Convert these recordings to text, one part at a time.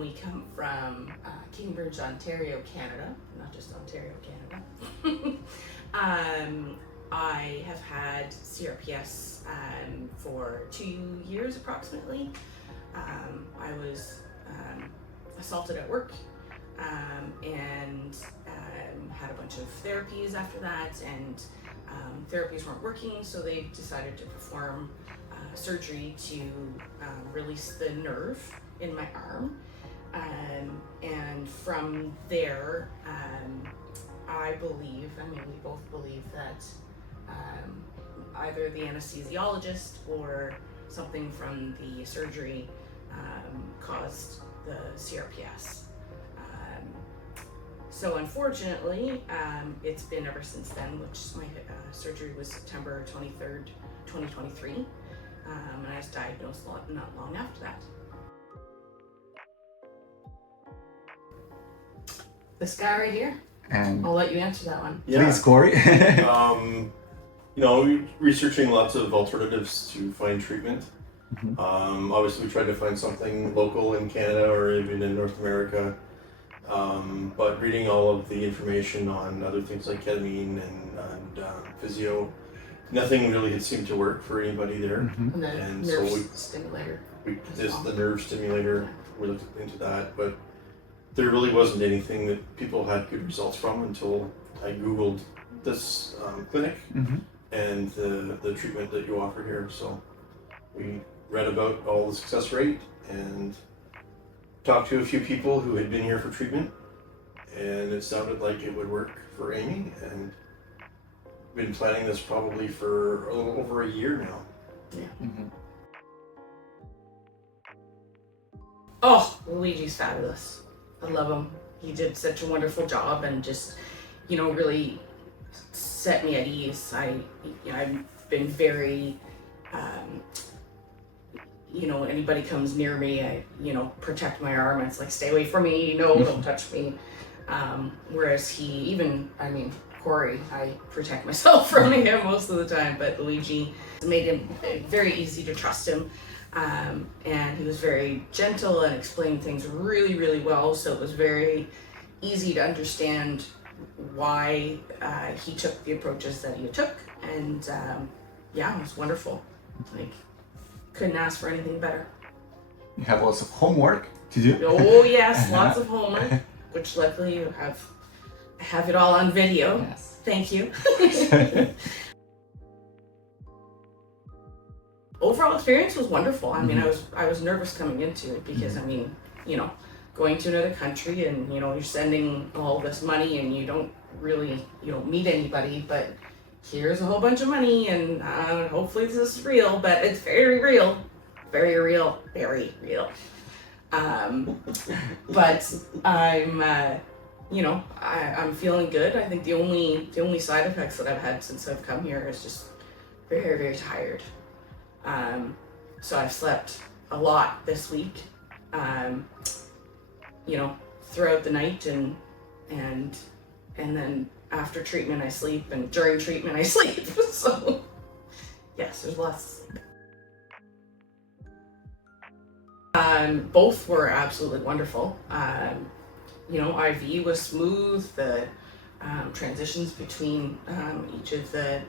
We come from Cambridge, Ontario, Canada, not just Ontario, Canada. I have had CRPS for 2 years approximately. I was assaulted at work and had a bunch of therapies after that, and therapies weren't working, so they decided to perform surgery to release the nerve in my arm. And from there, I believe, we both believe that either the anesthesiologist or something from the surgery caused the CRPS. So unfortunately, it's been ever since then, which my surgery was September 23rd, 2023, and I was diagnosed not long after that. This guy right here, And I'll let you answer that one. Yeah. please, Corey. Researching lots of alternatives to find treatment. Mhm. Obviously, we tried to find something local in Canada or even in North America. But reading all of the information on other things like ketamine and physio, nothing really had seemed to work for anybody there. Mhm. And the And nerve so stimulator. This the nerve stimulator. We looked into that, but there really wasn't anything that people had good results from until I Googled this clinic Mhm. and the treatment that you offer here. So we read about all the success rate and talked to a few people who had been here for treatment, and it sounded like it would work for Amy, and been planning this probably for a little over a year now. Mhm. Oh, Luigi's fabulous. I love him. He did such a wonderful job and just, really set me at ease. I've been very, anybody comes near me, I, protect my arm. It's like, stay away from me, don't touch me. Whereas Corey, I protect myself from him most of the time, but Luigi made him very easy to trust him. And he was very gentle and explained things really, really well. So it was very easy to understand why he took the approaches that he took. And it was wonderful. Couldn't ask for anything better. You have lots of homework to do. Oh yes, lots of homework, which luckily you have it all on video. Yes. Thank you. Overall experience was wonderful. I was nervous coming into it because going to another country and you're sending all this money and you don't meet anybody, but here's a whole bunch of money and hopefully this is real, but it's very real, very real, very real. But I'm feeling good. I think the only side effects that I've had since I've come here is just very, very tired. So I've slept a lot this week, throughout the night and then after treatment I sleep, and during treatment I sleep. So yes, there's lots of sleep. Both were absolutely wonderful. IV was smooth. The transitions between each of the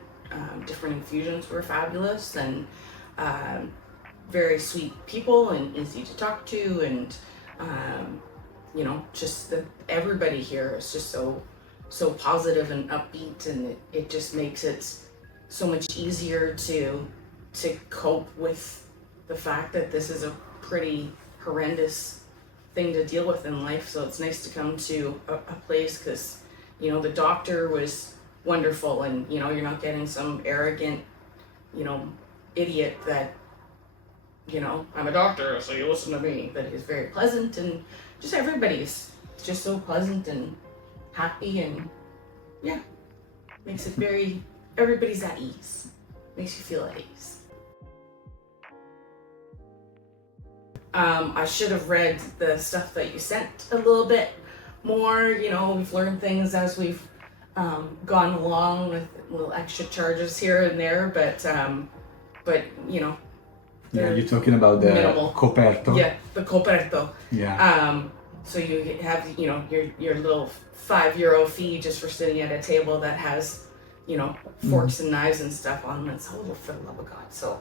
different infusions were fabulous, and very sweet people and easy to talk to, and just everybody here is just so positive and upbeat, and it just makes it so much easier to cope with the fact that this is a pretty horrendous thing to deal with in life. So it's nice to come to a place because the doctor was wonderful, and you're not getting some arrogant idiot that I'm a doctor so you listen to me, but he's very pleasant, and just everybody's just so pleasant and happy, and makes it everybody's at ease, makes you feel at ease. I should have read the stuff that you sent a little bit more. We've learned things as we've gone along with little extra charges here and there, but Yeah, They're you're talking about the minimal. coperto. Yeah, the coperto. Yeah. So you have, you know, your little €5 fee just for sitting at a table that has, you know, forks and knives and stuff on it. So for the love of God. So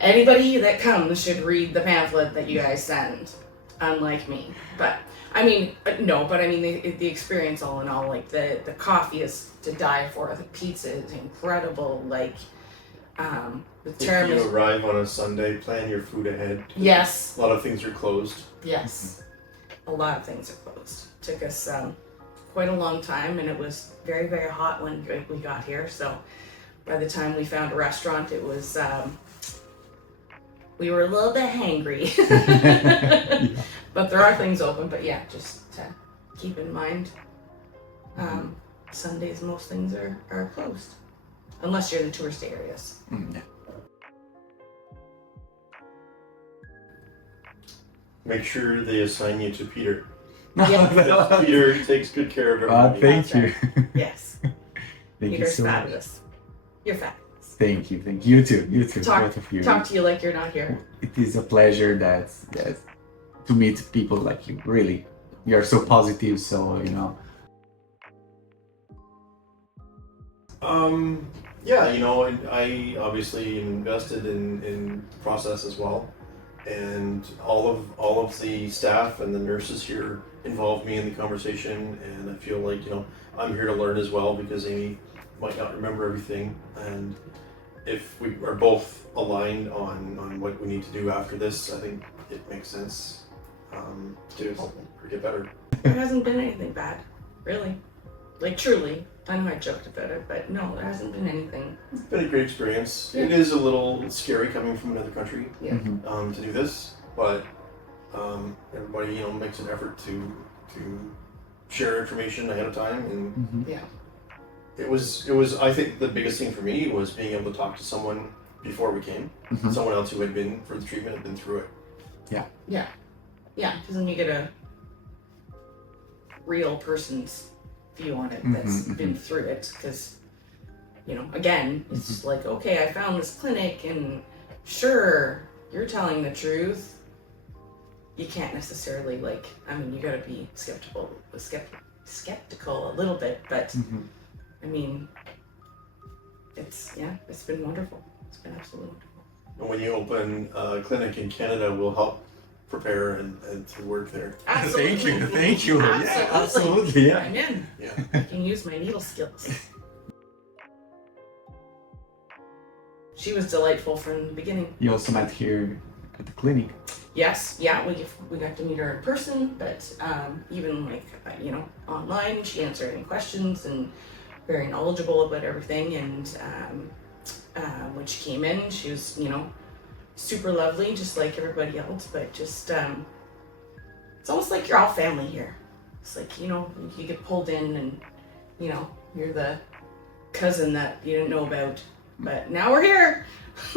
anybody that comes should read the pamphlet that you guys send, unlike me. But I mean, no, but I mean the experience all in all, like the coffee is to die for. The pizza is incredible. Like the term If you is arrive on a Sunday, plan your food ahead. yes. A lot of things are closed. Yes, a lot of things are closed. Took us quite a long time, and it was very, very hot when we got here. So by the time we found a restaurant, it was we were a little bit hangry. But there are things open. But yeah, just to keep in mind, Sundays most things are closed, unless you're in the tourist areas. Yeah. Make sure they assign you to Peter. Yeah. Because Peter takes good care of everybody. Thank you. Yes, Thank you Peter's so much. fabulous. You're fabulous. Thank you. Thank you. You too. You too. Talk Both of you. to you like you're not here. It is a pleasure that to meet people like you. Really, you're so positive. So you know. Yeah, you know, I obviously invested in the process as well, and all of the staff and the nurses here involved me in the conversation, and I feel like, you know, I'm here to learn as well, because Amy might not remember everything, and if we are both aligned on what we need to do after this, I think it makes sense to help her get better. There hasn't been anything bad, really. Like truly. I know I joked about it, but no, there hasn't been anything. It's been a great experience. Yeah. It is a little scary coming from another country Yeah. to do this, but everybody, you know, makes an effort to share information ahead of time, and Yeah. it was I think the biggest thing for me was being able to talk to someone before we came, someone else who had been for the treatment, had been through it. Yeah. Yeah, because then you get a real person's view on it that's been through it. Because, you know, again, it's like, okay, I found this clinic, and sure, you're telling the truth. You can't necessarily, like, I mean, you gotta be skeptical a little bit, but I mean, it's been wonderful. It's been absolutely wonderful. And when you open a clinic in Canada, we'll help prepare and to work there. Absolutely. Thank you. Yeah, absolutely. Yeah. I'm in. Yeah. I can use my needle skills. She was delightful from the beginning. You also met here at the clinic. Yes, yeah, we got to meet her in person, but even like, you know, online, she answered any questions and very knowledgeable about everything. And when she came in, she was, you know, super lovely, just like everybody else, but just it's almost like you're all family here. It's like, you know, you get pulled in, and you know, you're the cousin that you didn't know about, but now we're here. I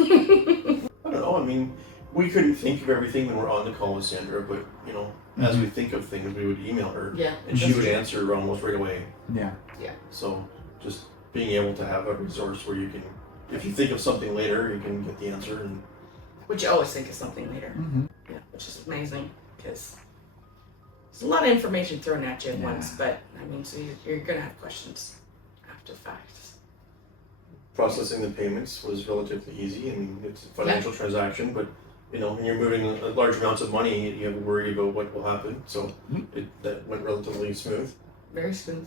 don't know, I mean, we couldn't think of everything when we're on the call with Sandra, but, you know, as we think of things, we would email her, Yeah, and she that's would true. answer almost right away. Yeah. So just being able to have a resource where you can, if you think of something later, you can get the answer. And Which you always think of something later. Yeah, which is amazing, because there's a lot of information thrown at you at once, but I mean, so you're gonna have questions after the fact. processing the payments was relatively easy, and it's a financial transaction, but you know, when you're moving large amounts of money, you have to worry about what will happen. So that went relatively smooth. Very smooth.